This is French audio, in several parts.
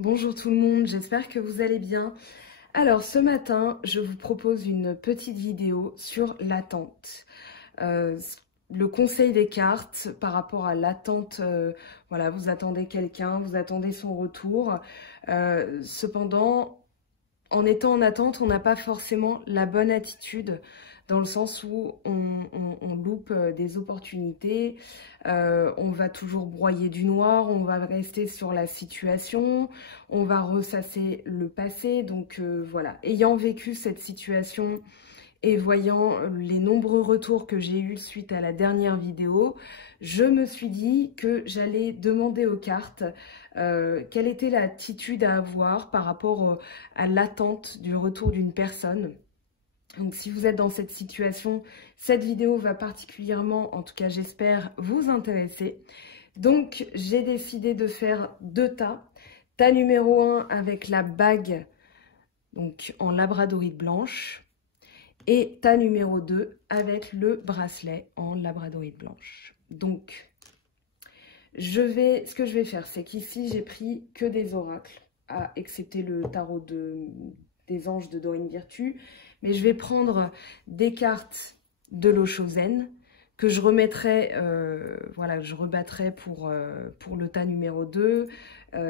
Bonjour tout le monde, j'espère que vous allez bien. Alors ce matin, je vous propose une petite vidéo sur l'attente. Le conseil des cartes par rapport à l'attente, voilà, vous attendez quelqu'un, vous attendez son retour. Cependant, en étant en attente, on n'a pas forcément la bonne attitude dans le sens où on loupe des opportunités, on va toujours broyer du noir, on va rester sur la situation, on va ressasser le passé. Donc voilà, ayant vécu cette situation et voyant les nombreux retours que j'ai eus suite à la dernière vidéo, je me suis dit que j'allais demander aux cartes quelle était l'attitude à avoir par rapport à l'attente du retour d'une personne. Donc si vous êtes dans cette situation, cette vidéo va particulièrement, en tout cas j'espère, vous intéresser. Donc j'ai décidé de faire deux tas. Tas numéro 1 avec la bague donc en labradorite blanche. Et tas numéro 2 avec le bracelet en labradorite blanche. Donc, ce que je vais faire, c'est qu'ici, j'ai pris que des oracles, excepté le tarot des anges de Dorine Virtue. Mais je vais prendre des cartes de l'Oshozen que je remettrai, voilà, je rebattrai pour le tas numéro 2,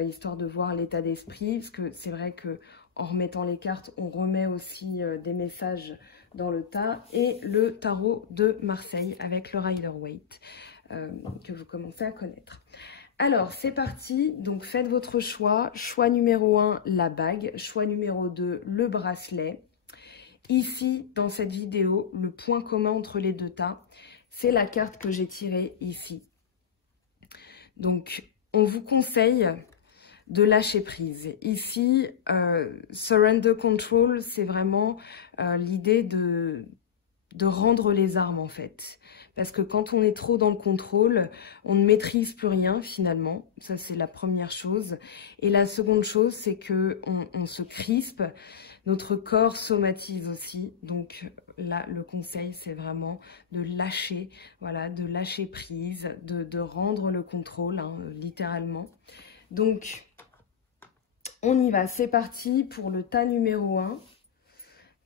histoire de voir l'état d'esprit. Parce que c'est vrai que en remettant les cartes, on remet aussi des messages dans le tas, et le tarot de Marseille avec le Rider-Waite que vous commencez à connaître. Alors c'est parti, donc faites votre choix. Choix numéro 1, la bague. Choix numéro 2, le bracelet. Ici, dans cette vidéo, le point commun entre les deux tas, c'est la carte que j'ai tirée ici. Donc on vous conseille de lâcher prise. Ici, surrender control, c'est vraiment l'idée de rendre les armes en fait. Parce que quand on est trop dans le contrôle, on ne maîtrise plus rien finalement. Ça, c'est la première chose. Et la seconde chose, c'est que on se crispe. Notre corps somatise aussi. Donc là, le conseil, c'est vraiment de lâcher, voilà, de lâcher prise, de rendre le contrôle, hein, littéralement. Donc, on y va, c'est parti pour le tas numéro 1.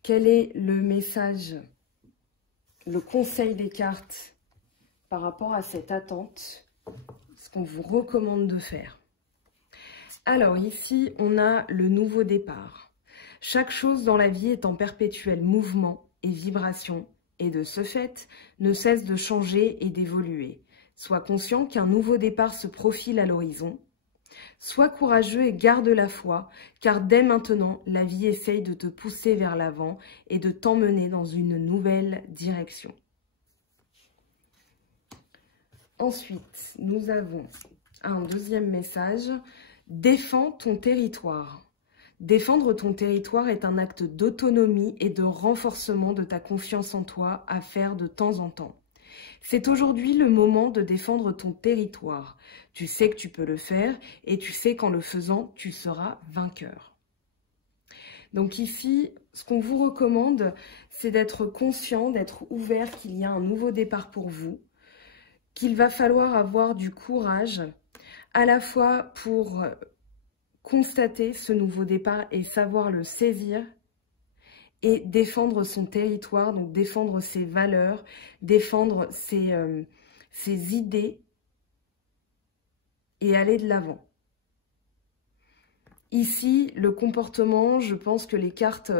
Quel est le message, le conseil des cartes par rapport à cette attente, ce qu'on vous recommande de faire? Alors ici, on a le nouveau départ. Chaque chose dans la vie est en perpétuel mouvement et vibration, et de ce fait, ne cesse de changer et d'évoluer. Sois conscient qu'un nouveau départ se profile à l'horizon. Sois courageux et garde la foi, car dès maintenant, la vie essaye de te pousser vers l'avant et de t'emmener dans une nouvelle direction. Ensuite, nous avons un deuxième message. Défends ton territoire. Défendre ton territoire est un acte d'autonomie et de renforcement de ta confiance en toi à faire de temps en temps. C'est aujourd'hui le moment de défendre ton territoire. Tu sais que tu peux le faire et tu sais qu'en le faisant, tu seras vainqueur. Donc ici, ce qu'on vous recommande, c'est d'être conscient, d'être ouvert qu'il y a un nouveau départ pour vous, qu'il va falloir avoir du courage à la fois pour constater ce nouveau départ et savoir le saisir, et défendre son territoire, donc défendre ses valeurs, défendre ses idées et aller de l'avant. Ici, le comportement, je pense que les cartes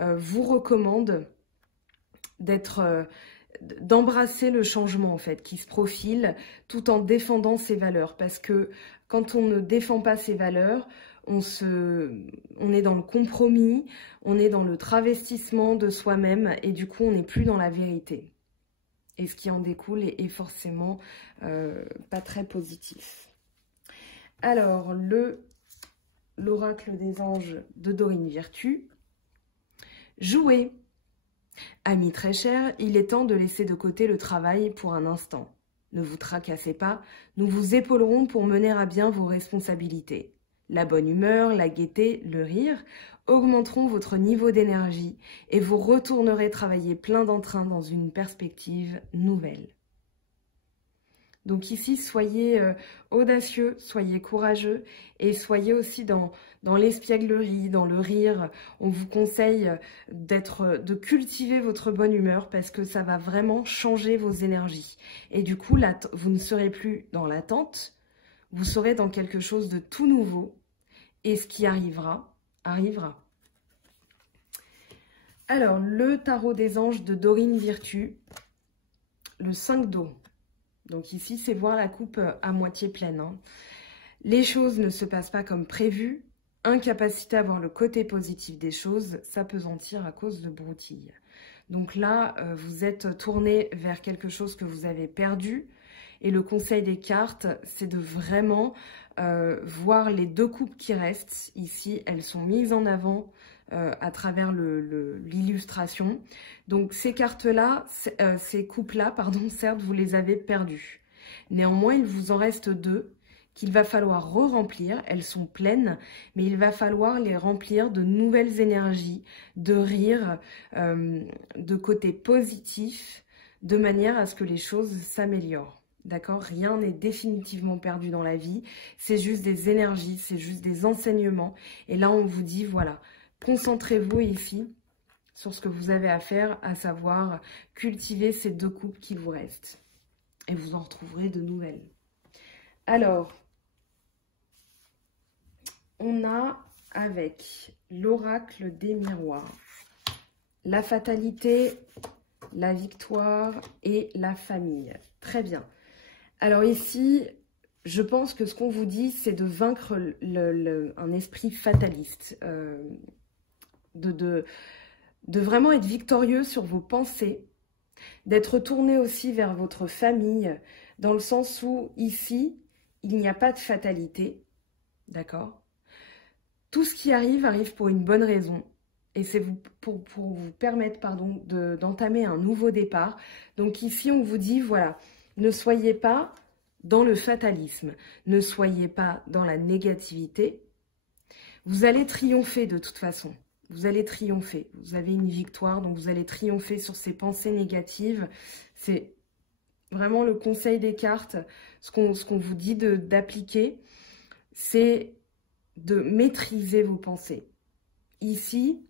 vous recommandent d'embrasser le changement en fait qui se profile tout en défendant ses valeurs, parce que quand on ne défend pas ses valeurs, on est dans le compromis, on est dans le travestissement de soi-même et du coup on n'est plus dans la vérité. Et ce qui en découle est forcément pas très positif. Alors, l'oracle des anges de Dorine Virtue. Jouer. Amis très chers, il est temps de laisser de côté le travail pour un instant. Ne vous tracassez pas, nous vous épaulerons pour mener à bien vos responsabilités. La bonne humeur, la gaieté, le rire augmenteront votre niveau d'énergie et vous retournerez travailler plein d'entrain dans une perspective nouvelle. Donc ici, soyez audacieux, soyez courageux et soyez aussi dans l'espièglerie, dans le rire. On vous conseille de cultiver votre bonne humeur parce que ça va vraiment changer vos énergies. Et du coup, vous ne serez plus dans l'attente, vous serez dans quelque chose de tout nouveau. Et ce qui arrivera, arrivera. Alors, le tarot des anges de Dorine Virtue, le 5 d'eau. Donc ici, c'est voir la coupe à moitié pleine. Hein. Les choses ne se passent pas comme prévu. Incapacité à voir le côté positif des choses, s'apesantir à cause de broutilles. Donc là, vous êtes tourné vers quelque chose que vous avez perdu. Et le conseil des cartes, c'est de vraiment voir les deux coupes qui restent. Ici, elles sont mises en avant à travers l'illustration. Donc ces cartes-là, ces coupes-là, pardon, certes, vous les avez perdues. Néanmoins, il vous en reste deux qu'il va falloir re-remplir. Elles sont pleines, mais il va falloir les remplir de nouvelles énergies, de rire, de côté positif, de manière à ce que les choses s'améliorent. D'accord? Rien n'est définitivement perdu dans la vie. C'est juste des énergies, c'est juste des enseignements. Et là, on vous dit, voilà, concentrez-vous ici sur ce que vous avez à faire, à savoir cultiver ces deux coupes qui vous restent. Et vous en retrouverez de nouvelles. Alors, on a avec l'oracle des miroirs, la fatalité, la victoire et la famille. Très bien. Alors ici, je pense que ce qu'on vous dit, c'est de vaincre un esprit fataliste, de vraiment être victorieux sur vos pensées, d'être tourné aussi vers votre famille, dans le sens où ici, il n'y a pas de fatalité, d'accord? Tout ce qui arrive, arrive pour une bonne raison. Et c'est pour vous permettre, pardon, d'entamer un nouveau départ. Donc ici, on vous dit, voilà, ne soyez pas dans le fatalisme, ne soyez pas dans la négativité. Vous allez triompher de toute façon. Vous allez triompher. Vous avez une victoire, donc vous allez triompher sur ces pensées négatives. C'est vraiment le conseil des cartes. Ce qu'on vous dit d'appliquer, c'est de maîtriser vos pensées. Ici,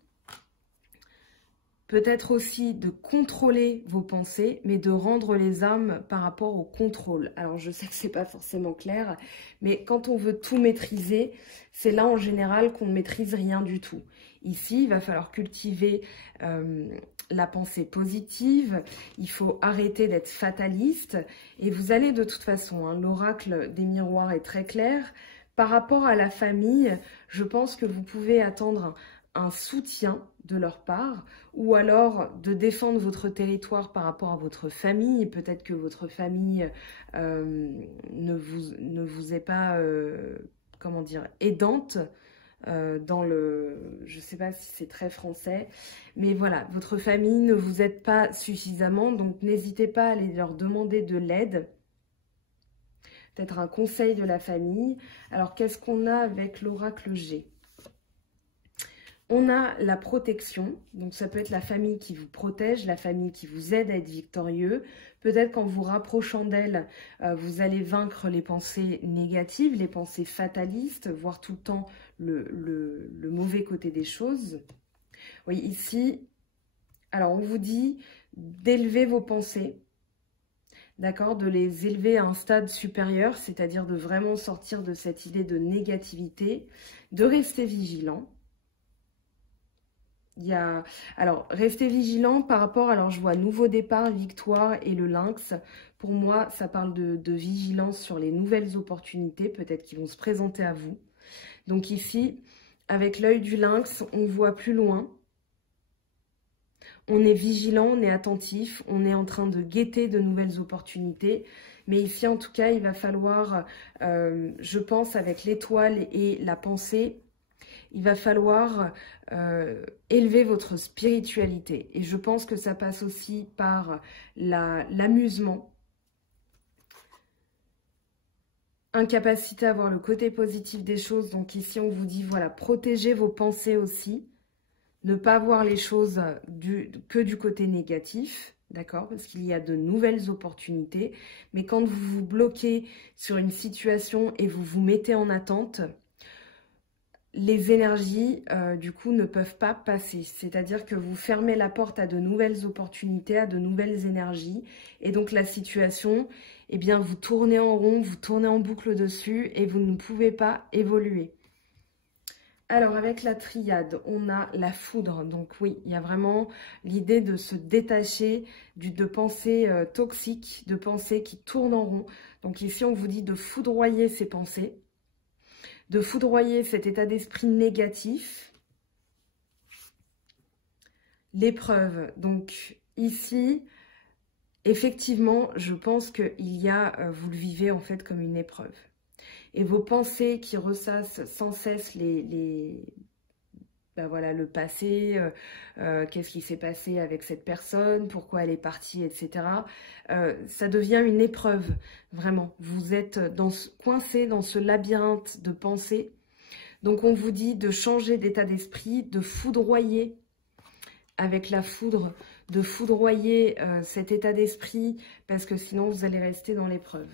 peut-être aussi de contrôler vos pensées, mais de rendre les âmes par rapport au contrôle. Alors, je sais que c'est pas forcément clair, mais quand on veut tout maîtriser, c'est là en général qu'on ne maîtrise rien du tout. Ici, il va falloir cultiver la pensée positive, il faut arrêter d'être fataliste, et vous allez de toute façon, hein, l'oracle des miroirs est très clair. Par rapport à la famille, je pense que vous pouvez attendre un soutien de leur part, ou alors de défendre votre territoire par rapport à votre famille. Peut-être que votre famille ne vous est pas, comment dire, aidante dans le... Je ne sais pas si c'est très français, mais voilà, votre famille ne vous aide pas suffisamment, donc n'hésitez pas à aller leur demander de l'aide. Peut-être un conseil de la famille. Alors, qu'est-ce qu'on a avec l'oracle G ? On a la protection, donc ça peut être la famille qui vous protège, la famille qui vous aide à être victorieux. Peut-être qu'en vous rapprochant d'elle, vous allez vaincre les pensées négatives, les pensées fatalistes, voir tout le temps le mauvais côté des choses. Oui, ici, alors on vous dit d'élever vos pensées, d'accord, de les élever à un stade supérieur, c'est-à-dire de vraiment sortir de cette idée de négativité, de rester vigilant. Alors, restez vigilant par rapport, alors je vois nouveau départ, victoire et le lynx. Pour moi, ça parle de vigilance sur les nouvelles opportunités, peut-être qui vont se présenter à vous. Donc ici, avec l'œil du lynx, on voit plus loin. On est vigilant, on est attentif, on est en train de guetter de nouvelles opportunités. Mais ici, en tout cas, il va falloir, je pense, avec l'étoile et la pensée, il va falloir élever votre spiritualité. Et je pense que ça passe aussi par l'amusement. Incapacité à voir le côté positif des choses. Donc ici, on vous dit, voilà, protégez vos pensées aussi. Ne pas voir les choses que du côté négatif. d'accord? Parce qu'il y a de nouvelles opportunités. Mais quand vous vous bloquez sur une situation et vous vous mettez en attente, les énergies, du coup, ne peuvent pas passer. C'est-à-dire que vous fermez la porte à de nouvelles opportunités, à de nouvelles énergies. Et donc, la situation, eh bien, vous tournez en rond, vous tournez en boucle dessus et vous ne pouvez pas évoluer. Alors, avec la triade, on a la foudre. Donc oui, il y a vraiment l'idée de se détacher de pensées toxiques, de pensées qui tournent en rond. Donc ici, on vous dit de foudroyer ces pensées, de foudroyer cet état d'esprit négatif. L'épreuve. Donc ici, effectivement, je pense qu'il y a, vous le vivez en fait comme une épreuve. Et vos pensées qui ressassent sans cesse ben voilà, le passé, qu'est-ce qui s'est passé avec cette personne, pourquoi elle est partie, etc. Ça devient une épreuve, vraiment. Vous êtes coincé dans ce labyrinthe de pensées. Donc on vous dit de changer d'état d'esprit, de foudroyer avec la foudre, de foudroyer cet état d'esprit, parce que sinon vous allez rester dans l'épreuve.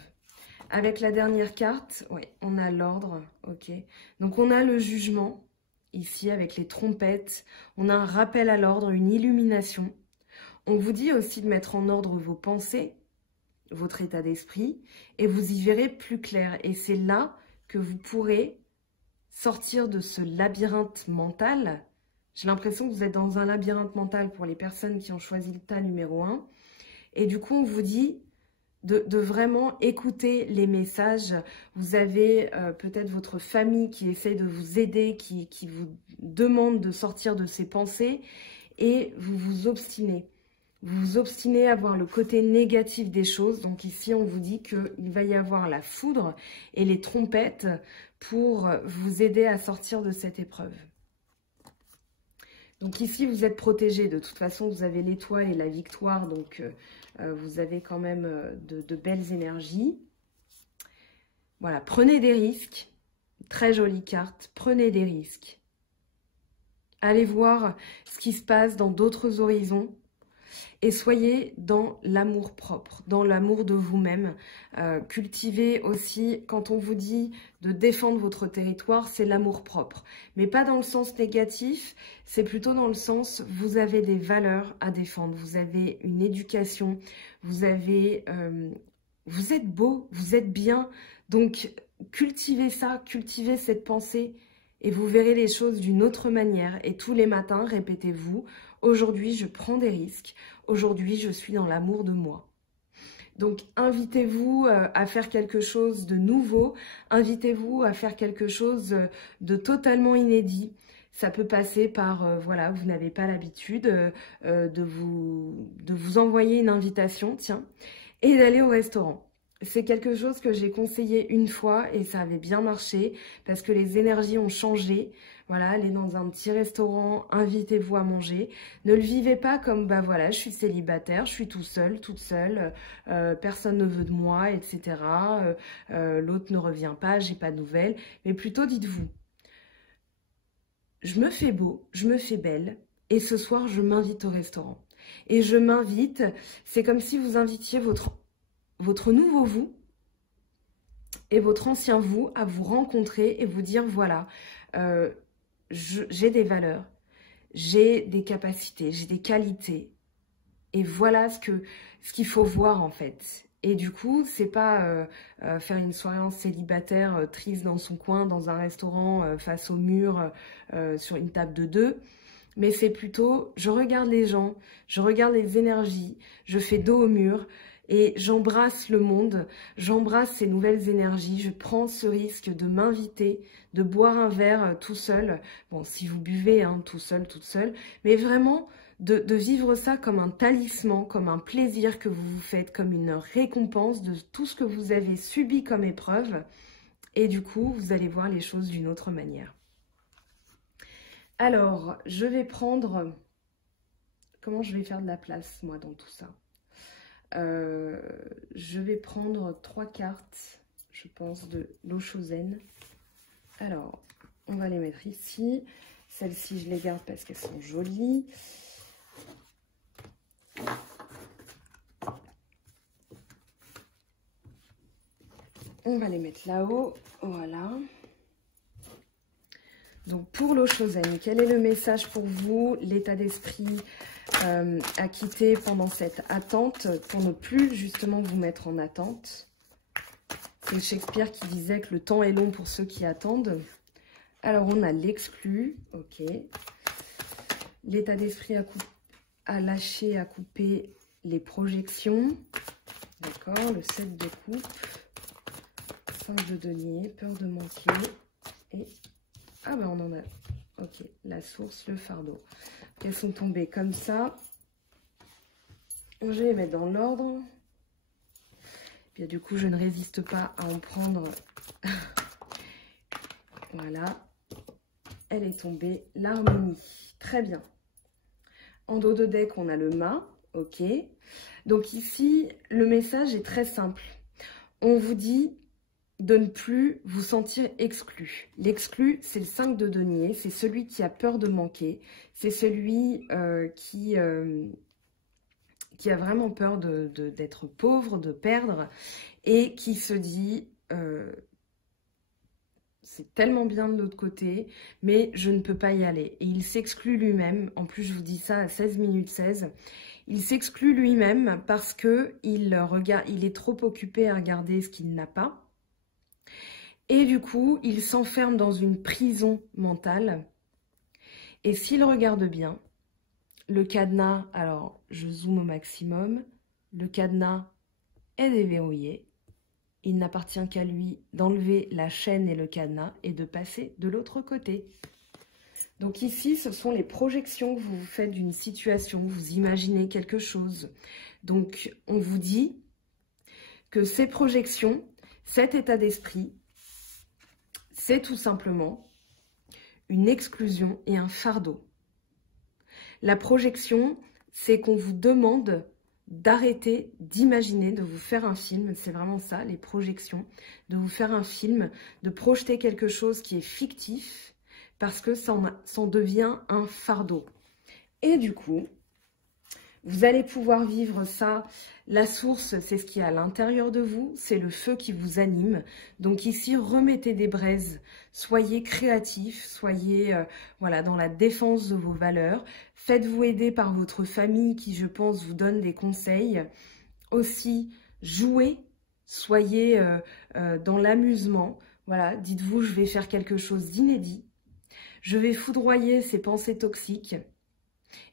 Avec la dernière carte, ouais, on a l'ordre, ok. Donc on a le jugement, ici avec les trompettes, on a un rappel à l'ordre, une illumination. On vous dit aussi de mettre en ordre vos pensées, votre état d'esprit, et vous y verrez plus clair. Et c'est là que vous pourrez sortir de ce labyrinthe mental. J'ai l'impression que vous êtes dans un labyrinthe mental pour les personnes qui ont choisi le tas numéro 1. Et du coup, on vous dit de vraiment écouter les messages. Vous avez peut-être votre famille qui essaie de vous aider, qui vous demande de sortir de ces pensées, et vous vous obstinez. Vous vous obstinez à voir le côté négatif des choses. Donc ici, on vous dit qu'il va y avoir la foudre et les trompettes pour vous aider à sortir de cette épreuve. Donc ici, vous êtes protégé. De toute façon, vous avez l'étoile et la victoire. Donc, vous avez quand même de belles énergies. Voilà, prenez des risques. Très jolie carte. Prenez des risques. Allez voir ce qui se passe dans d'autres horizons. Et soyez dans l'amour propre, dans l'amour de vous-même. Cultivez aussi, quand on vous dit de défendre votre territoire, c'est l'amour propre. Mais pas dans le sens négatif, c'est plutôt dans le sens, vous avez des valeurs à défendre, vous avez une éducation, vous êtes beau, vous êtes bien. Donc, cultivez ça, cultivez cette pensée et vous verrez les choses d'une autre manière. Et tous les matins, répétez-vous, aujourd'hui, je prends des risques. Aujourd'hui, je suis dans l'amour de moi. Donc, invitez-vous à faire quelque chose de nouveau. Invitez-vous à faire quelque chose de totalement inédit. Ça peut passer par, voilà, vous n'avez pas l'habitude de vous envoyer une invitation, tiens, et d'aller au restaurant. C'est quelque chose que j'ai conseillé une fois et ça avait bien marché parce que les énergies ont changé. Voilà, allez dans un petit restaurant, invitez-vous à manger. Ne le vivez pas comme, bah voilà, je suis célibataire, je suis tout seul, toute seule, personne ne veut de moi, etc. L'autre ne revient pas, j'ai pas de nouvelles. Mais plutôt dites-vous, je me fais beau, je me fais belle et ce soir, je m'invite au restaurant. Et je m'invite, c'est comme si vous invitiez votre nouveau vous et votre ancien vous à vous rencontrer et vous dire, voilà, j'ai des valeurs, j'ai des capacités, j'ai des qualités. Et voilà ce qu'il faut voir en fait. Et du coup, c'est pas faire une soirée en célibataire triste dans son coin, dans un restaurant face au mur, sur une table de deux. Mais c'est plutôt, je regarde les gens, je regarde les énergies, je fais dos au mur et j'embrasse le monde, j'embrasse ces nouvelles énergies, je prends ce risque de m'inviter, de boire un verre tout seul. Bon, si vous buvez hein, tout seul, toute seule, mais vraiment de vivre ça comme un talisman, comme un plaisir que vous vous faites, comme une récompense de tout ce que vous avez subi comme épreuve. Et du coup, vous allez voir les choses d'une autre manière. Alors, je vais prendre... Comment je vais faire de la place, moi, dans tout ça? Je vais prendre 3 cartes, je pense, de l'Oshozen. Alors, on va les mettre ici. Celles-ci, je les garde parce qu'elles sont jolies. On va les mettre là-haut, voilà. Donc pour l'eau Chosen, quel est le message pour vous, l'état d'esprit à quitter pendant cette attente pour ne plus justement vous mettre en attente? C'est Shakespeare qui disait que le temps est long pour ceux qui attendent. Alors on a l'exclu, ok. L'état d'esprit à lâcher, à couper les projections. D'accord, le 7 de coupe, 5 de denier, peur de manquer et... Ah ben on en a, ok, la source, le fardeau. Elles sont tombées comme ça. Je vais les mettre dans l'ordre. Puis du coup, je ne résiste pas à en prendre. Voilà. Elle est tombée, l'harmonie. Très bien. En dos de deck, on a le mât, ok. Donc ici, le message est très simple. On vous dit de ne plus vous sentir exclu. L'exclu, c'est le 5 de denier, c'est celui qui a peur de manquer, c'est celui qui a vraiment peur d'être pauvre, de perdre, et qui se dit c'est tellement bien de l'autre côté, mais je ne peux pas y aller. Et il s'exclut lui-même, en plus je vous dis ça à 16 minutes 16, il s'exclut lui-même parce que il est trop occupé à regarder ce qu'il n'a pas. Et du coup, il s'enferme dans une prison mentale. Et s'il regarde bien, le cadenas, alors je zoome au maximum, le cadenas est déverrouillé. Il n'appartient qu'à lui d'enlever la chaîne et le cadenas et de passer de l'autre côté. Donc ici, ce sont les projections que vous faites d'une situation, vous imaginez quelque chose. Donc on vous dit que ces projections, cet état d'esprit, c'est tout simplement une exclusion et un fardeau. La projection, c'est qu'on vous demande d'arrêter d'imaginer, de vous faire un film. C'est vraiment ça, les projections. De vous faire un film, de projeter quelque chose qui est fictif parce que ça en devient un fardeau. Et du coup, vous allez pouvoir vivre ça. La source, c'est ce qui est à l'intérieur de vous, c'est le feu qui vous anime. Donc ici, remettez des braises, soyez créatifs, soyez voilà, dans la défense de vos valeurs. Faites-vous aider par votre famille qui, je pense, vous donne des conseils. Aussi, jouez, soyez dans l'amusement. Voilà, dites-vous, je vais faire quelque chose d'inédit. Je vais foudroyer ces pensées toxiques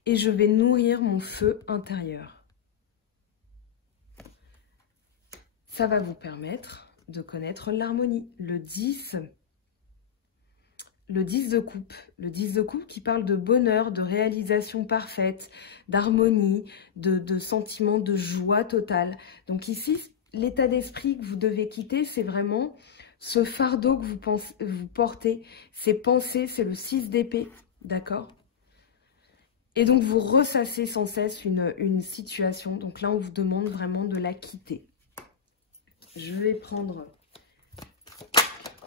et je vais nourrir mon feu intérieur. Ça va vous permettre de connaître l'harmonie. Le 10 de coupe. Le 10 de coupe qui parle de bonheur, de réalisation parfaite, d'harmonie, de sentiment de joie totale. Donc ici, l'état d'esprit que vous devez quitter, c'est vraiment ce fardeau que vous portez, ces pensées, c'est le 6 d'épée, d'accord? Et donc, vous ressassez sans cesse une situation. Donc là, on vous demande vraiment de la quitter. Je vais prendre,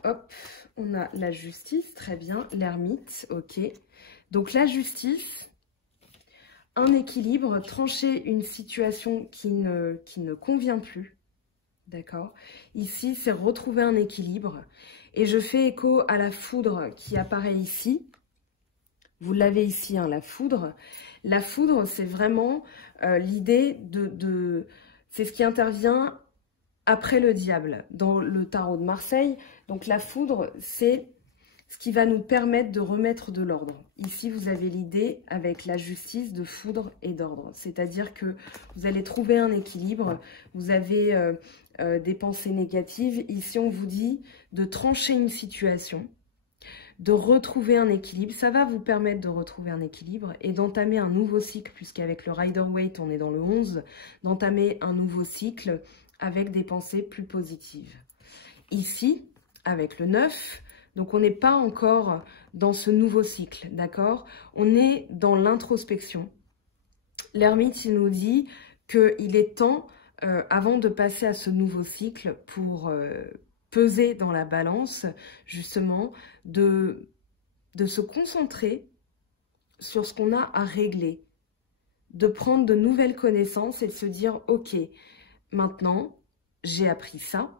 hop, on a la justice, très bien, l'ermite, ok. Donc la justice, un équilibre, trancher une situation qui ne convient plus, d'accord. Ici, c'est retrouver un équilibre. Et je fais écho à la foudre qui apparaît ici. Vous l'avez ici, hein, la foudre. La foudre, c'est vraiment l'idée c'est ce qui intervient après le diable, dans le tarot de Marseille. Donc la foudre, c'est ce qui va nous permettre de remettre de l'ordre. Ici, vous avez l'idée avec la justice de foudre et d'ordre. C'est-à-dire que vous allez trouver un équilibre, vous avez des pensées négatives. Ici, on vous dit de trancher une situation, de retrouver un équilibre. Ça va vous permettre de retrouver un équilibre et d'entamer un nouveau cycle, puisqu'avec le Rider-Waite, on est dans le 11, d'entamer un nouveau cycle avec des pensées plus positives. Ici, avec le 9, donc on n'est pas encore dans ce nouveau cycle, d'accord? On est dans l'introspection. L'ermite, il nous dit qu'il est temps, avant de passer à ce nouveau cycle, pour peser dans la balance, justement, de se concentrer sur ce qu'on a à régler, de prendre de nouvelles connaissances et de se dire, ok, maintenant, j'ai appris ça,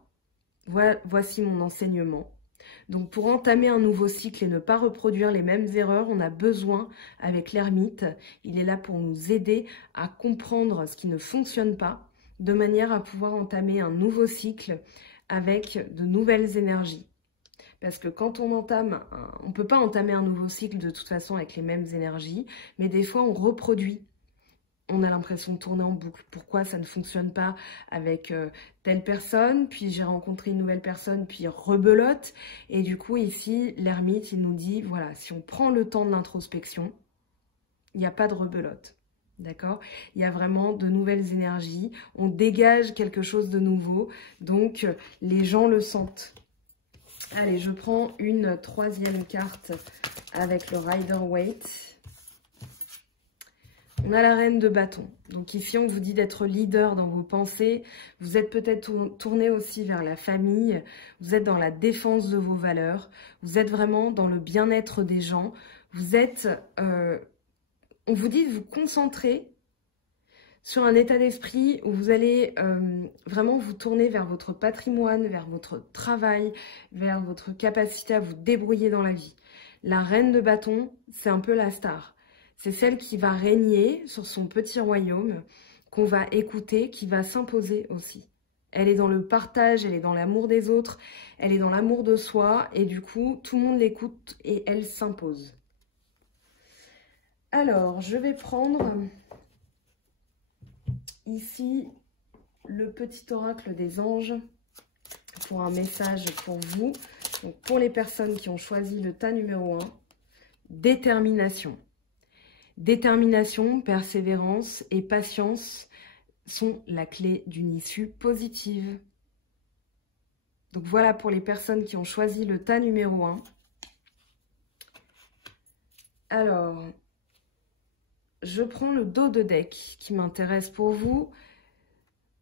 Voici mon enseignement. Donc pour entamer un nouveau cycle et ne pas reproduire les mêmes erreurs, on a besoin, avec l'ermite, il est là pour nous aider à comprendre ce qui ne fonctionne pas, de manière à pouvoir entamer un nouveau cycle avec de nouvelles énergies. Parce que quand on entame, on ne peut pas entamer un nouveau cycle de toute façon avec les mêmes énergies, mais des fois on reproduit. On a l'impression de tourner en boucle. Pourquoi ça ne fonctionne pas avec telle personne, puis j'ai rencontré une nouvelle personne, puis rebelote. Et du coup, ici, l'ermite, il nous dit, voilà, si on prend le temps de l'introspection, il n'y a pas de rebelote. D'accord? Il y a vraiment de nouvelles énergies. On dégage quelque chose de nouveau. Donc, les gens le sentent. Allez, je prends une troisième carte avec le Rider-Waite. On a la reine de bâton. Donc ici, on vous dit d'être leader dans vos pensées. Vous êtes peut-être tourné aussi vers la famille. Vous êtes dans la défense de vos valeurs. Vous êtes vraiment dans le bien-être des gens. Vous êtes... on vous dit de vous concentrer sur un état d'esprit où vous allez vraiment vous tourner vers votre patrimoine, vers votre travail, vers votre capacité à vous débrouiller dans la vie. La reine de bâton, c'est un peu la star. C'est celle qui va régner sur son petit royaume, qu'on va écouter, qui va s'imposer aussi. Elle est dans le partage, elle est dans l'amour des autres, elle est dans l'amour de soi, et du coup, tout le monde l'écoute et elle s'impose. Alors, je vais prendre ici le petit oracle des anges pour un message pour vous. Donc, pour les personnes qui ont choisi le tas numéro 1, détermination. Détermination, persévérance et patience sont la clé d'une issue positive. Donc voilà pour les personnes qui ont choisi le tas numéro 1. Alors, je prends le dos de deck qui m'intéresse pour vous.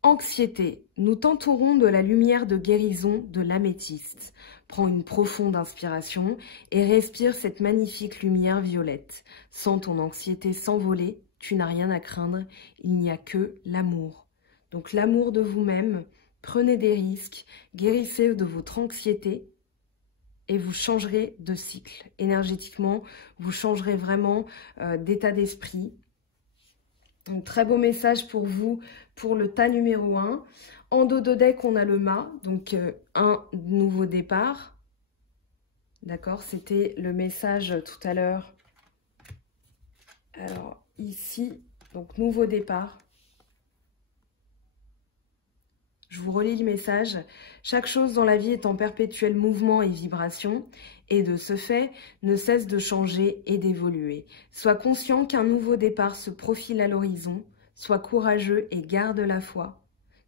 Anxiété, nous t'entourons de la lumière de guérison de l'améthyste. Prends une profonde inspiration et respire cette magnifique lumière violette. Sens ton anxiété s'envoler, tu n'as rien à craindre, il n'y a que l'amour. Donc l'amour de vous-même, prenez des risques, guérissez de votre anxiété et vous changerez de cycle. Énergétiquement, vous changerez vraiment d'état d'esprit. Un très beau message pour vous, pour le tas numéro 1. En dos de deck, on a le mât, donc un nouveau départ. D'accord, c'était le message tout à l'heure. Alors, ici, donc nouveau départ. Je vous relis le message. Chaque chose dans la vie est en perpétuel mouvement et vibration, et de ce fait, ne cesse de changer et d'évoluer. Sois conscient qu'un nouveau départ se profile à l'horizon. Sois courageux et garde la foi.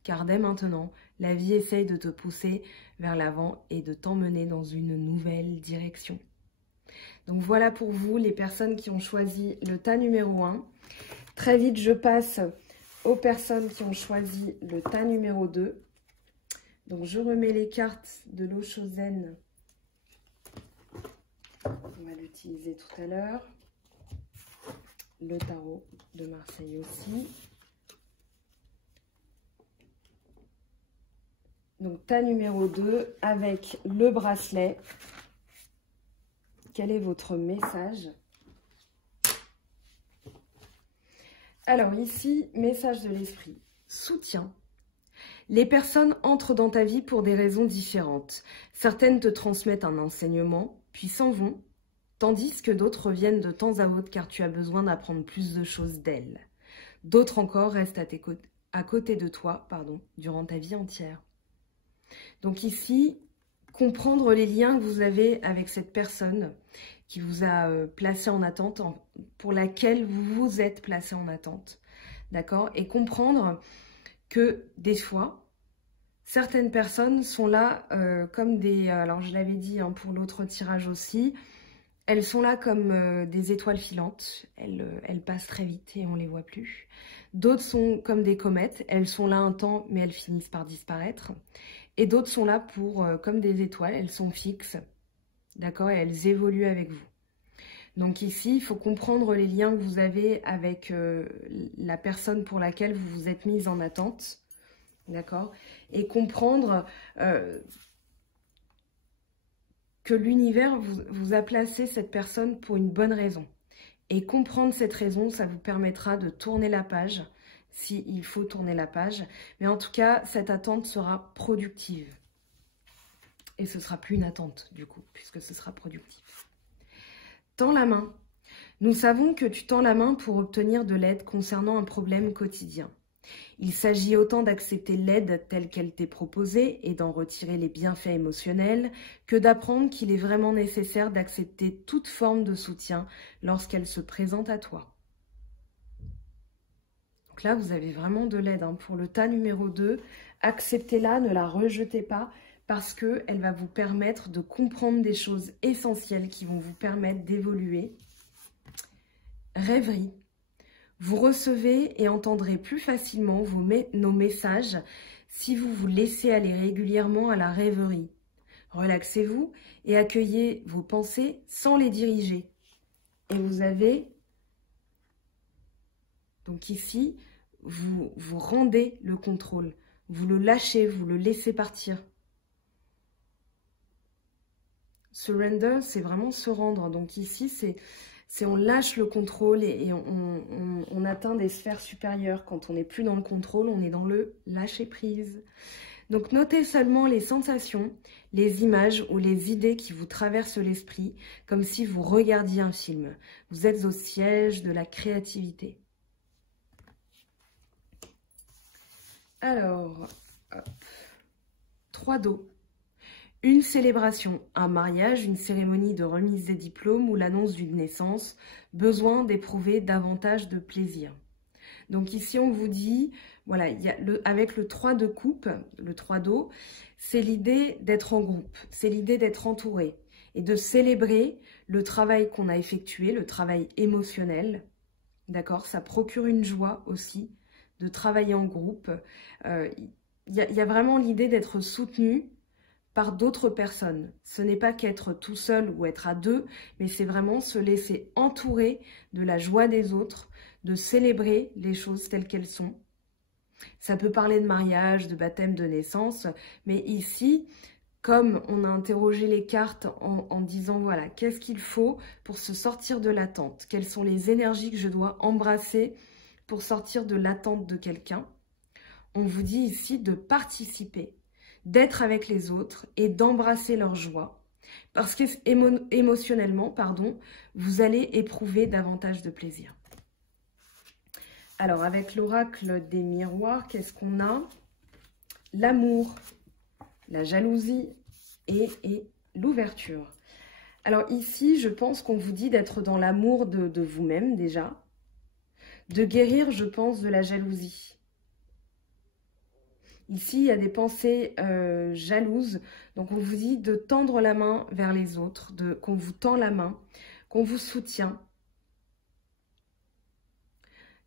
Car dès maintenant, la vie essaye de te pousser vers l'avant et de t'emmener dans une nouvelle direction. Donc voilà pour vous, les personnes qui ont choisi le tas numéro 1. Très vite, je passe aux personnes qui ont choisi le tas numéro 2. Donc je remets les cartes de l'Oshozen. On va l'utiliser tout à l'heure. Le tarot de Marseille aussi. Donc, tas numéro 2 avec le bracelet. Quel est votre message? Alors ici, message de l'esprit. Soutien. Les personnes entrent dans ta vie pour des raisons différentes. Certaines te transmettent un enseignement, puis s'en vont, tandis que d'autres reviennent de temps à autre car tu as besoin d'apprendre plus de choses d'elles. D'autres encore restent à côté de toi, durant ta vie entière. Donc ici, comprendre les liens que vous avez avec cette personne qui vous a placé en attente, pour laquelle vous vous êtes placé en attente, d'accord? Et comprendre que des fois, certaines personnes sont là comme des... alors je l'avais dit pour l'autre tirage aussi, elles sont là comme des étoiles filantes, elles passent très vite et on ne les voit plus. D'autres sont comme des comètes, elles sont là un temps mais elles finissent par disparaître. Et d'autres sont là comme des étoiles, elles sont fixes, d'accord, et elles évoluent avec vous. Donc ici, il faut comprendre les liens que vous avez avec la personne pour laquelle vous vous êtes mise en attente. d'accord? Et comprendre que l'univers vous a placé cette personne pour une bonne raison. Et comprendre cette raison, ça vous permettra de tourner la page, s'il faut tourner la page. Mais en tout cas, cette attente sera productive. Et ce sera plus une attente, du coup, puisque ce sera productif. Tends la main. Nous savons que tu tends la main pour obtenir de l'aide concernant un problème quotidien. Il s'agit autant d'accepter l'aide telle qu'elle t'est proposée et d'en retirer les bienfaits émotionnels que d'apprendre qu'il est vraiment nécessaire d'accepter toute forme de soutien lorsqu'elle se présente à toi. Donc là, vous avez vraiment de l'aide. Pour le tas numéro 2, acceptez-la, ne la rejetez pas parce qu'elle va vous permettre de comprendre des choses essentielles qui vont vous permettre d'évoluer. Rêverie. Vous recevez et entendrez plus facilement nos messages si vous vous laissez aller régulièrement à la rêverie. Relaxez-vous et accueillez vos pensées sans les diriger. Et vous avez, donc ici, vous rendez le contrôle. Vous le lâchez, vous le laissez partir. Surrender, c'est vraiment se rendre. Donc ici, c'est on lâche le contrôle et on atteint des sphères supérieures. Quand on n'est plus dans le contrôle, on est dans le lâcher-prise. Donc notez seulement les sensations, les images ou les idées qui vous traversent l'esprit, comme si vous regardiez un film. Vous êtes au siège de la créativité. Alors, 3 d'eau. Une célébration, un mariage, une cérémonie de remise des diplômes ou l'annonce d'une naissance, besoin d'éprouver davantage de plaisir. Donc ici, on vous dit, voilà, avec le 3 de coupe, le 3 d'eau, c'est l'idée d'être en groupe, c'est l'idée d'être entouré et de célébrer le travail qu'on a effectué, le travail émotionnel, d'accord? Ça procure une joie aussi de travailler en groupe. Il y a vraiment l'idée d'être soutenu par d'autres personnes. Ce n'est pas qu'être tout seul ou être à deux, mais c'est vraiment se laisser entourer de la joie des autres, de célébrer les choses telles qu'elles sont. Ça peut parler de mariage, de baptême, de naissance, mais ici, comme on a interrogé les cartes en disant, voilà, qu'est-ce qu'il faut pour se sortir de l'attente? Quelles sont les énergies que je dois embrasser pour sortir de l'attente de quelqu'un? On vous dit ici de participer, d'être avec les autres et d'embrasser leur joie. Parce que émotionnellement, vous allez éprouver davantage de plaisir. Alors, avec l'oracle des miroirs, qu'est-ce qu'on a? L'amour, la jalousie et l'ouverture. Alors ici, je pense qu'on vous dit d'être dans l'amour de vous-même déjà, de guérir, je pense, de la jalousie. Ici, il y a des pensées jalouses. Donc, on vous dit de tendre la main vers les autres, qu'on vous tend la main, qu'on vous soutient,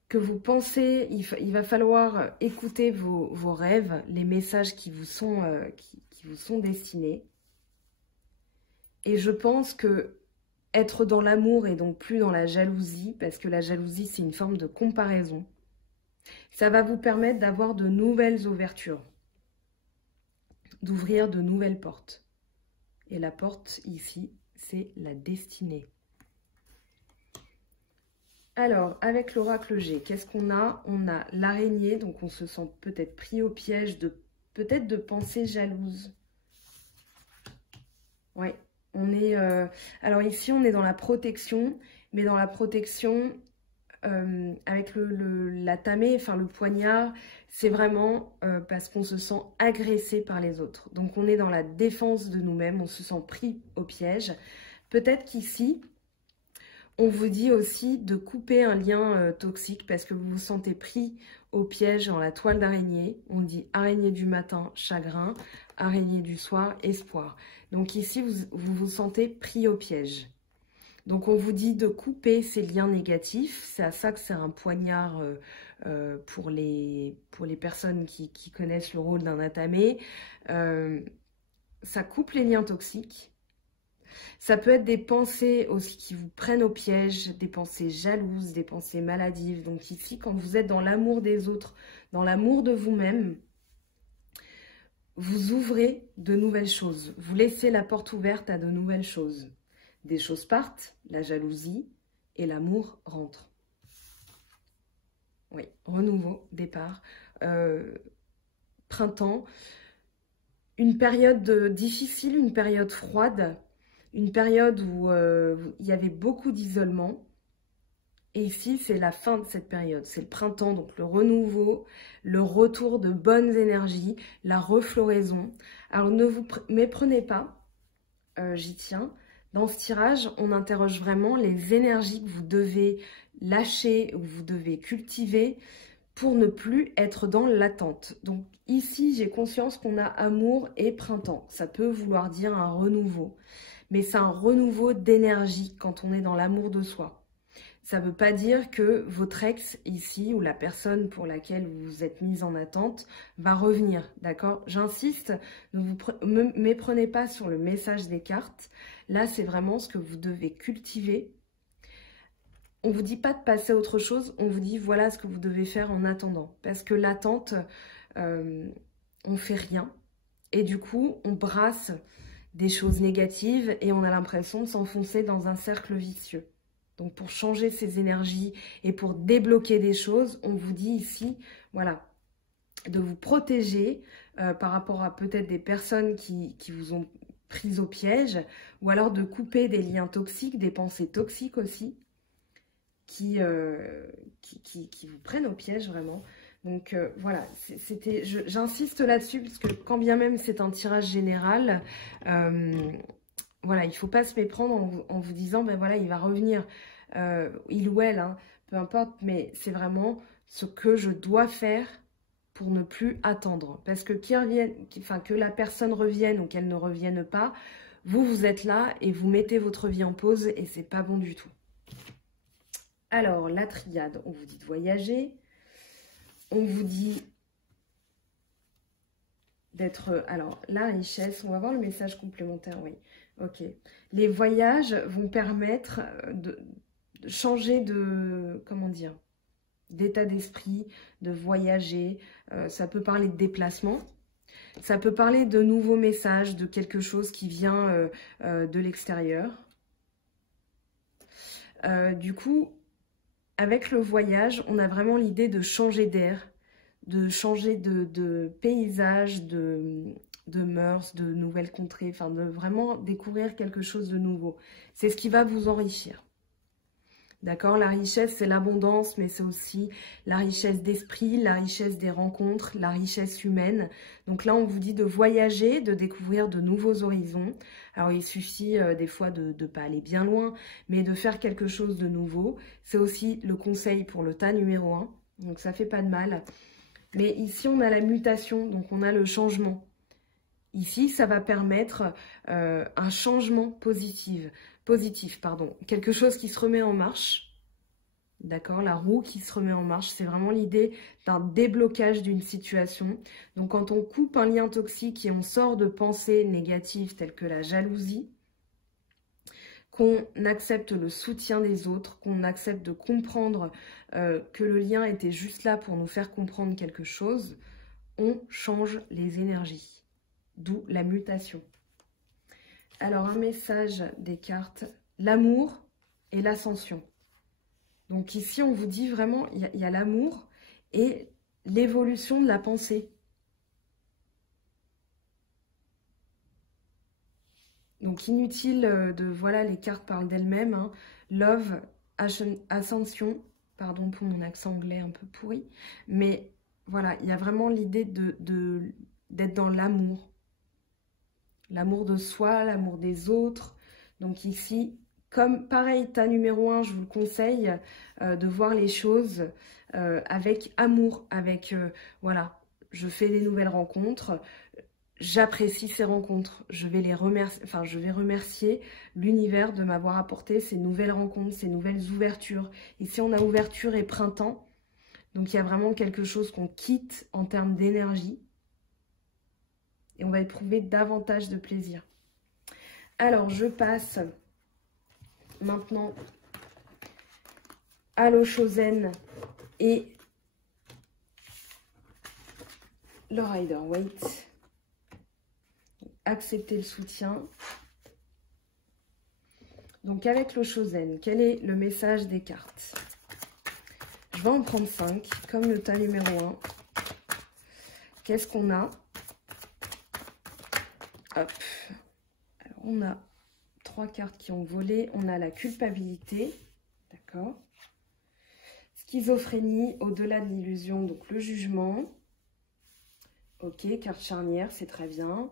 que vous pensez, il va falloir écouter vos rêves, les messages qui vous sont destinés. Et je pense que être dans l'amour et donc plus dans la jalousie, parce que la jalousie, c'est une forme de comparaison, ça va vous permettre d'avoir de nouvelles ouvertures, d'ouvrir de nouvelles portes. Et la porte ici, c'est la destinée. Alors, avec l'oracle G, qu'est-ce qu'on a? On a l'araignée, donc on se sent peut-être pris au piège peut-être de pensées jalouses. Ouais, on est... alors ici, on est dans la protection, mais dans la protection... avec la tamée, enfin le poignard, c'est vraiment parce qu'on se sent agressé par les autres. Donc on est dans la défense de nous-mêmes, on se sent pris au piège. Peut-être qu'ici, on vous dit aussi de couper un lien toxique parce que vous vous sentez pris au piège dans la toile d'araignée. On dit araignée du matin, chagrin, araignée du soir, espoir. Donc ici, vous vous sentez pris au piège. Donc, on vous dit de couper ces liens négatifs. C'est à ça que c'est un poignard pour les personnes qui connaissent le rôle d'un atamé. Ça coupe les liens toxiques. Ça peut être des pensées aussi qui vous prennent au piège, des pensées jalouses, des pensées maladives. Donc ici, quand vous êtes dans l'amour des autres, dans l'amour de vous-même, vous ouvrez de nouvelles choses. Vous laissez la porte ouverte à de nouvelles choses. Des choses partent, la jalousie et l'amour rentrent. Oui, renouveau, départ, printemps. Une période difficile, une période froide, une période où il y avait beaucoup d'isolement. Et ici, c'est la fin de cette période. C'est le printemps, donc le renouveau, le retour de bonnes énergies, la refloraison. Alors, ne vous méprenez pas, j'y tiens. Dans ce tirage, on interroge vraiment les énergies que vous devez lâcher ou vous devez cultiver pour ne plus être dans l'attente. Donc ici, j'ai conscience qu'on a amour et printemps. Ça peut vouloir dire un renouveau, mais c'est un renouveau d'énergie quand on est dans l'amour de soi. Ça ne veut pas dire que votre ex ici, ou la personne pour laquelle vous vous êtes mise en attente, va revenir, d'accord? J'insiste, ne vous méprenez pas sur le message des cartes. Là, c'est vraiment ce que vous devez cultiver. On ne vous dit pas de passer à autre chose, on vous dit voilà ce que vous devez faire en attendant. Parce que l'attente, on fait rien. Et du coup, on brasse des choses négatives et on a l'impression de s'enfoncer dans un cercle vicieux. Donc, pour changer ces énergies et pour débloquer des choses, on vous dit ici, voilà, de vous protéger par rapport à peut-être des personnes qui vous ont pris au piège, ou alors de couper des liens toxiques, des pensées toxiques aussi, qui vous prennent au piège vraiment. Donc voilà, j'insiste là-dessus, parce que quand bien même c'est un tirage général, voilà, il ne faut pas se méprendre en vous disant, ben voilà, il va revenir, il ou elle, hein, peu importe, mais c'est vraiment ce que je dois faire pour ne plus attendre. Parce que que la personne revienne ou qu'elle ne revienne pas, vous êtes là et vous mettez votre vie en pause et c'est pas bon du tout. Alors, la triade, on vous dit de voyager, on vous dit d'être... Alors, la richesse, on va voir le message complémentaire, oui. Ok. Les voyages vont permettre de changer de... Comment dire? D'état d'esprit, de voyager. Ça peut parler de déplacement. Ça peut parler de nouveaux messages, de quelque chose qui vient de l'extérieur. Du coup, avec le voyage, on a vraiment l'idée de changer d'air, de changer de paysage, de mœurs, de nouvelles contrées, enfin de vraiment découvrir quelque chose de nouveau. C'est ce qui va vous enrichir. D'accord? La richesse, c'est l'abondance, mais c'est aussi la richesse d'esprit, la richesse des rencontres, la richesse humaine. Donc là, on vous dit de voyager, de découvrir de nouveaux horizons. Alors, il suffit des fois de ne pas aller bien loin, mais de faire quelque chose de nouveau. C'est aussi le conseil pour le tas numéro 1. Donc, ça fait pas de mal. Mais ici, on a la mutation, donc on a le changement. Ici, ça va permettre un changement positif, quelque chose qui se remet en marche, d'accord, la roue qui se remet en marche, c'est vraiment l'idée d'un déblocage d'une situation. Donc quand on coupe un lien toxique et on sort de pensées négatives telles que la jalousie, qu'on accepte le soutien des autres, qu'on accepte de comprendre que le lien était juste là pour nous faire comprendre quelque chose, on change les énergies, d'où la mutation. Alors, un message des cartes, l'amour et l'ascension. Donc ici, on vous dit vraiment, il y a l'amour et l'évolution de la pensée. Donc inutile de, voilà, les cartes parlent d'elles-mêmes, hein. Love, ascension, pardon pour mon accent anglais un peu pourri, mais voilà, il y a vraiment l'idée d'être dans l'amour. L'amour de soi, l'amour des autres. Donc ici, comme pareil, tas numéro 1, je vous le conseille de voir les choses avec amour, avec, voilà, je fais des nouvelles rencontres, j'apprécie ces rencontres, je vais remercier l'univers de m'avoir apporté ces nouvelles rencontres, ces nouvelles ouvertures. Ici, on a ouverture et printemps, donc il y a vraiment quelque chose qu'on quitte en termes d'énergie. Et on va éprouver davantage de plaisir. Alors, je passe maintenant à l'eau Chosen et le Rider-Waite. accepter le soutien. Donc avec le Chosen, quel est le message des cartes? Je vais en prendre 5, comme le tas numéro 1. Qu'est-ce qu'on a? Hop. Alors, on a 3 cartes qui ont volé. On a la culpabilité. D'accord. Schizophrénie, au-delà de l'illusion, donc le jugement. Ok, carte charnière, c'est très bien.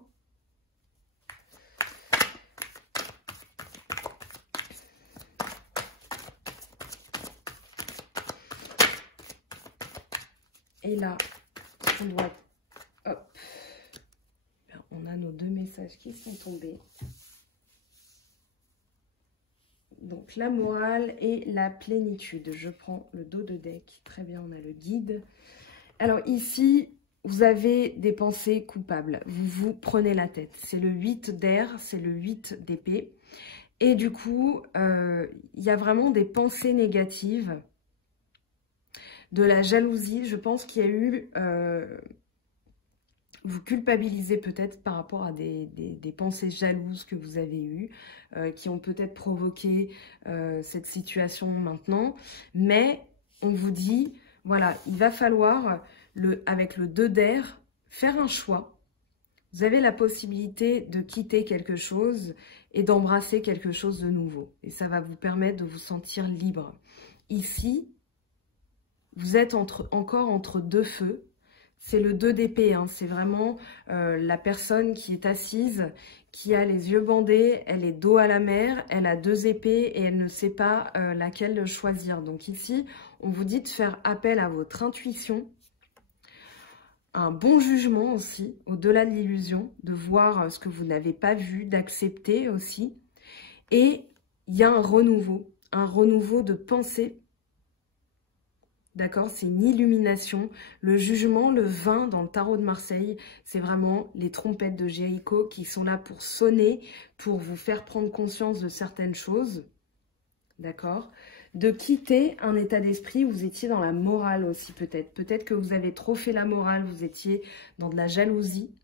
Et là, on doit... Hop. On a nos 2 messages qui sont tombés. Donc, la morale et la plénitude. Je prends le dos de deck. Très bien, on a le guide. Alors, ici, vous avez des pensées coupables. Vous vous prenez la tête. C'est le 8 d'air, c'est le 8 d'épée. Et du coup, il y a vraiment des pensées négatives. De la jalousie, je pense qu'il y a eu... vous culpabilisez peut-être par rapport à des pensées jalouses que vous avez eues, qui ont peut-être provoqué cette situation maintenant. Mais on vous dit, voilà, il va falloir, avec le 2 d'air, faire un choix. Vous avez la possibilité de quitter quelque chose et d'embrasser quelque chose de nouveau. Et ça va vous permettre de vous sentir libre. Ici, vous êtes encore entre 2 feux. C'est le 2 d'épée, hein. C'est vraiment la personne qui est assise, qui a les yeux bandés, elle est dos à la mer, elle a 2 épées et elle ne sait pas laquelle choisir. Donc ici, on vous dit de faire appel à votre intuition, un bon jugement aussi, au-delà de l'illusion, de voir ce que vous n'avez pas vu, d'accepter aussi. Et il y a un renouveau de pensée. D'accord, c'est une illumination. Le jugement, le 20 dans le tarot de Marseille, c'est vraiment les trompettes de Jéricho qui sont là pour sonner, pour vous faire prendre conscience de certaines choses. D'accord? De quitter un état d'esprit où vous étiez dans la morale aussi peut-être. Peut-être que vous avez trop fait la morale, vous étiez dans de la jalousie.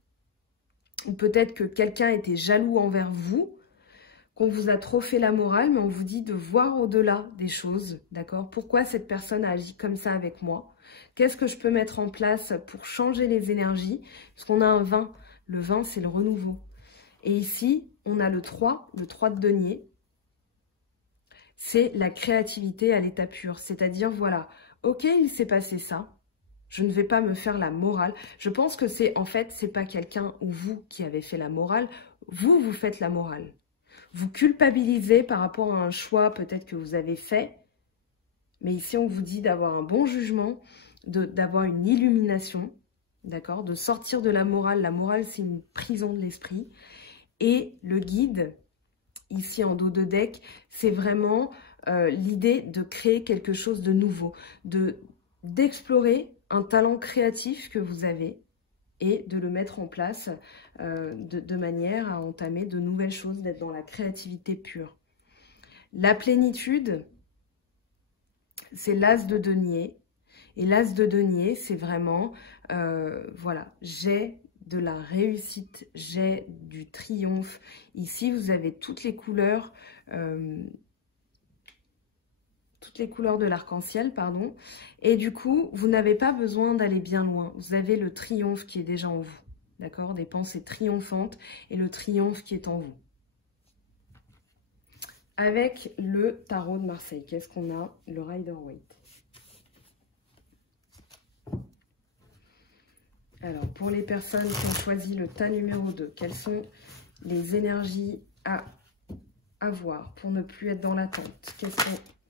Ou peut-être que quelqu'un était jaloux envers vous, qu'on vous a trop fait la morale, mais on vous dit de voir au-delà des choses, d'accord? Pourquoi cette personne a agi comme ça avec moi? Qu'est-ce que je peux mettre en place pour changer les énergies? Parce qu'on a un 20. Le 20, c'est le renouveau. Et ici, on a le 3 de denier. C'est la créativité à l'état pur. C'est-à-dire, voilà, ok, il s'est passé ça. Je ne vais pas me faire la morale. Je pense que c'est, en fait, c'est pas quelqu'un ou vous qui avez fait la morale. Vous faites la morale. Vous culpabilisez par rapport à un choix peut-être que vous avez fait. Mais ici, on vous dit d'avoir un bon jugement, d'avoir une illumination, d'accord? De sortir de la morale. La morale, c'est une prison de l'esprit. Et le guide, ici en dos de deck, c'est vraiment l'idée de créer quelque chose de nouveau, d'explorer un talent créatif que vous avez et de le mettre en place de manière à entamer de nouvelles choses, d'être dans la créativité pure. La plénitude, c'est l'as de denier. Et l'as de denier, c'est vraiment, voilà, j'ai de la réussite, j'ai du triomphe. Ici, vous avez toutes les couleurs de l'arc-en-ciel, pardon. Et du coup, vous n'avez pas besoin d'aller bien loin. Vous avez le triomphe qui est déjà en vous. D'accord? Des pensées triomphantes et le triomphe qui est en vous. Avec le tarot de Marseille, qu'est-ce qu'on a? Le Rider-Waite. Alors, pour les personnes qui ont choisi le tas numéro 2, quelles sont les énergies à avoir pour ne plus être dans l'attente?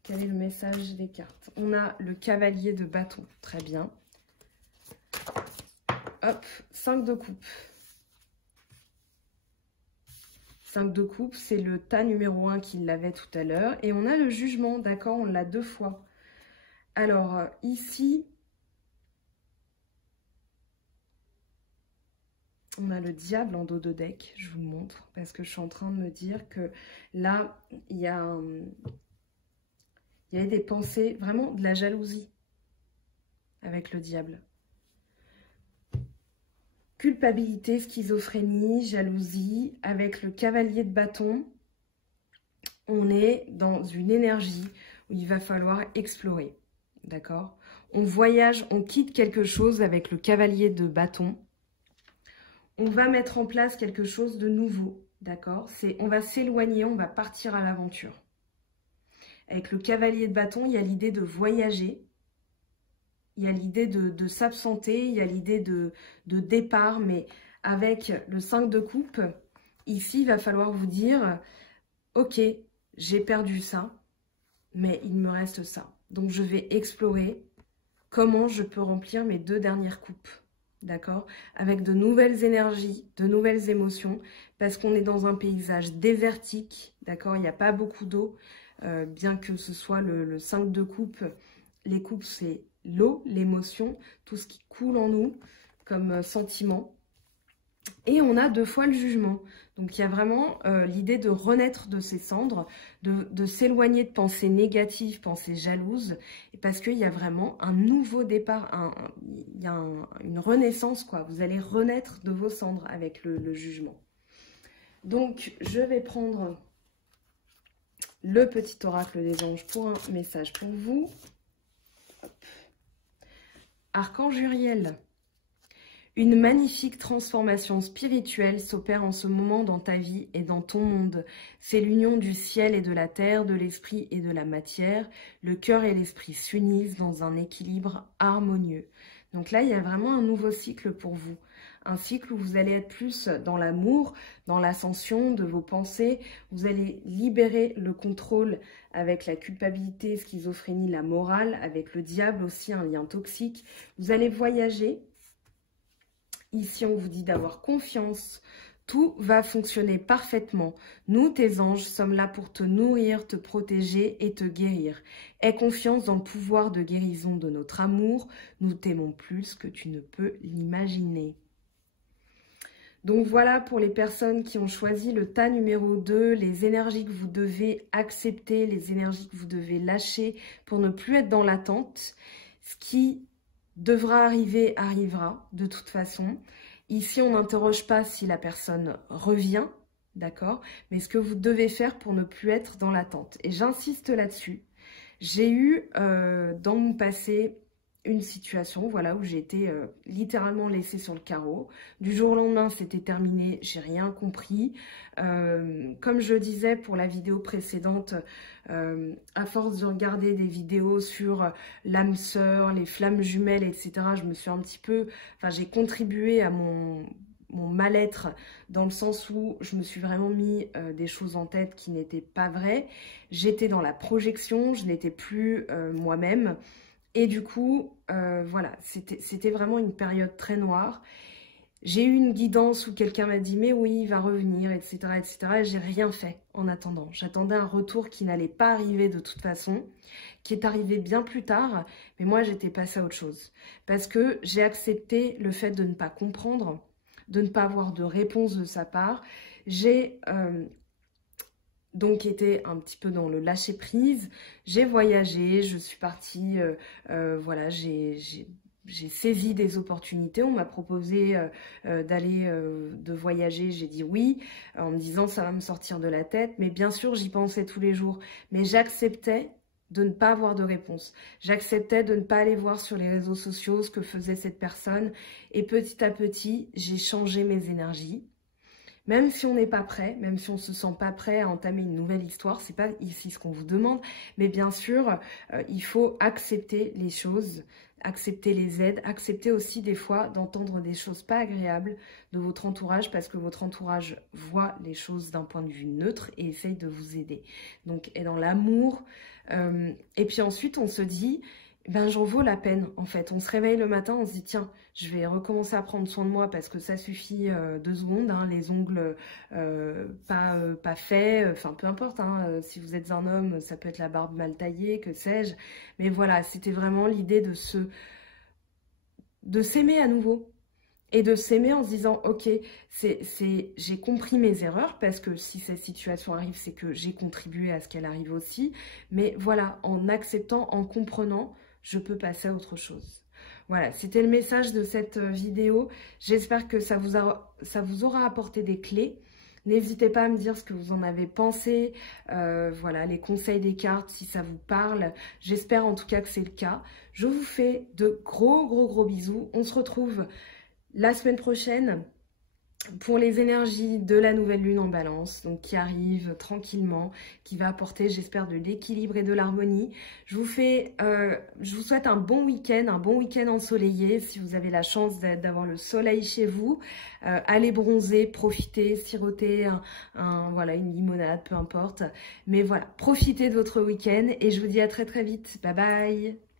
Quel est le message des cartes? On a le cavalier de bâton, très bien. Hop, 5 de coupe. 5 de coupe, c'est le tas numéro 1 qui l'avait tout à l'heure. Et on a le jugement, d'accord, on l'a 2 fois. Alors, ici, on a le diable en dos de deck, je vous montre, parce que je suis en train de me dire que là, il y a des pensées, vraiment de la jalousie avec le diable. culpabilité, schizophrénie, jalousie. Avec le cavalier de bâton, on est dans une énergie où il va falloir explorer, d'accord? On voyage, on quitte quelque chose avec le cavalier de bâton. On va mettre en place quelque chose de nouveau, d'accord? On va s'éloigner, on va partir à l'aventure. Avec le cavalier de bâton, il y a l'idée de voyager, il y a l'idée de s'absenter, il y a l'idée de départ, mais avec le 5 de coupe, ici, il va falloir vous dire, ok, j'ai perdu ça, mais il me reste ça. Donc, je vais explorer comment je peux remplir mes 2 dernières coupes. D'accord? Avec de nouvelles énergies, de nouvelles émotions, parce qu'on est dans un paysage désertique, d'accord? Il n'y a pas beaucoup d'eau, bien que ce soit le 5 de coupe. Les coupes, c'est l'eau, l'émotion, tout ce qui coule en nous comme sentiment. Et on a 2 fois le jugement. Donc, il y a vraiment l'idée de renaître de ses cendres, de s'éloigner de pensées négatives, pensées jalouses, parce qu'il y a vraiment un nouveau départ, il y a une renaissance, quoi. Vous allez renaître de vos cendres avec le jugement. Donc, je vais prendre le petit oracle des anges pour un message pour vous. Hop. Archange Uriel. Une magnifique transformation spirituelle s'opère en ce moment dans ta vie et dans ton monde. C'est l'union du ciel et de la terre, de l'esprit et de la matière. Le cœur et l'esprit s'unissent dans un équilibre harmonieux. Donc là, il y a vraiment un nouveau cycle pour vous. Un cycle où vous allez être plus dans l'amour, dans l'ascension de vos pensées. Vous allez libérer le contrôle avec la culpabilité, schizophrénie, la morale, avec le diable aussi, un lien toxique. Vous allez voyager. Ici, on vous dit d'avoir confiance. Tout va fonctionner parfaitement. Nous, tes anges, sommes là pour te nourrir, te protéger et te guérir. Aie confiance dans le pouvoir de guérison de notre amour. Nous t'aimons plus que tu ne peux l'imaginer. Donc voilà pour les personnes qui ont choisi le tas numéro 2, les énergies que vous devez accepter, les énergies que vous devez lâcher pour ne plus être dans l'attente. Ce qui devra arriver, arrivera de toute façon. Ici, on n'interroge pas si la personne revient, d'accord? Mais ce que vous devez faire pour ne plus être dans l'attente. Et j'insiste là-dessus. J'ai eu dans mon passé une situation, voilà, où j'ai été littéralement laissée sur le carreau. Du jour au lendemain, c'était terminé, j'ai rien compris. Comme je disais pour la vidéo précédente, à force de regarder des vidéos sur l'âme sœur, les flammes jumelles, etc., je me suis un petit peu, enfin, j'ai contribué à mon mal-être dans le sens où je me suis vraiment mis des choses en tête qui n'étaient pas vraies. J'étais dans la projection, je n'étais plus moi-même. Et du coup, voilà, c'était vraiment une période très noire. J'ai eu une guidance où quelqu'un m'a dit « mais oui, il va revenir, etc. etc. » Et j'ai rien fait en attendant. J'attendais un retour qui n'allait pas arriver de toute façon, qui est arrivé bien plus tard. Mais moi, j'étais passée à autre chose. Parce que j'ai accepté le fait de ne pas comprendre, de ne pas avoir de réponse de sa part. J'ai donc été un petit peu dans le lâcher prise. J'ai voyagé, je suis partie, voilà, j'ai saisi des opportunités. On m'a proposé de voyager, j'ai dit oui, en me disant ça va me sortir de la tête. Mais bien sûr, j'y pensais tous les jours. Mais j'acceptais de ne pas avoir de réponse. J'acceptais de ne pas aller voir sur les réseaux sociaux ce que faisait cette personne. Et petit à petit, j'ai changé mes énergies. Même si on n'est pas prêt, même si on ne se sent pas prêt à entamer une nouvelle histoire, c'est pas ici ce qu'on vous demande, mais bien sûr, il faut accepter les choses, accepter les aides, accepter aussi des fois d'entendre des choses pas agréables de votre entourage parce que votre entourage voit les choses d'un point de vue neutre et essaye de vous aider. Donc, et dans l'amour, et puis ensuite on se dit, ben j'en vaux la peine en fait. On se réveille le matin, on se dit tiens, je vais recommencer à prendre soin de moi parce que ça suffit 2 secondes, hein, les ongles pas faits, enfin peu importe, hein, si vous êtes un homme, ça peut être la barbe mal taillée, que sais-je. Mais voilà, c'était vraiment l'idée de s'aimer à nouveau. Et de s'aimer en se disant, ok, j'ai compris mes erreurs, parce que si cette situation arrive, c'est que j'ai contribué à ce qu'elle arrive aussi. Mais voilà, en acceptant, en comprenant, je peux passer à autre chose. Voilà, c'était le message de cette vidéo. J'espère que ça vous aura apporté des clés. N'hésitez pas à me dire ce que vous en avez pensé, voilà, les conseils des cartes, si ça vous parle. J'espère en tout cas que c'est le cas. Je vous fais de gros bisous. On se retrouve la semaine prochaine pour les énergies de la nouvelle lune en balance, donc qui arrive tranquillement, qui va apporter, j'espère, de l'équilibre et de l'harmonie. Je vous souhaite un bon week-end ensoleillé. Si vous avez la chance d'avoir le soleil chez vous, allez bronzer, profitez, sirotez voilà, une limonade, peu importe. Mais voilà, profitez de votre week-end et je vous dis à très vite. Bye bye.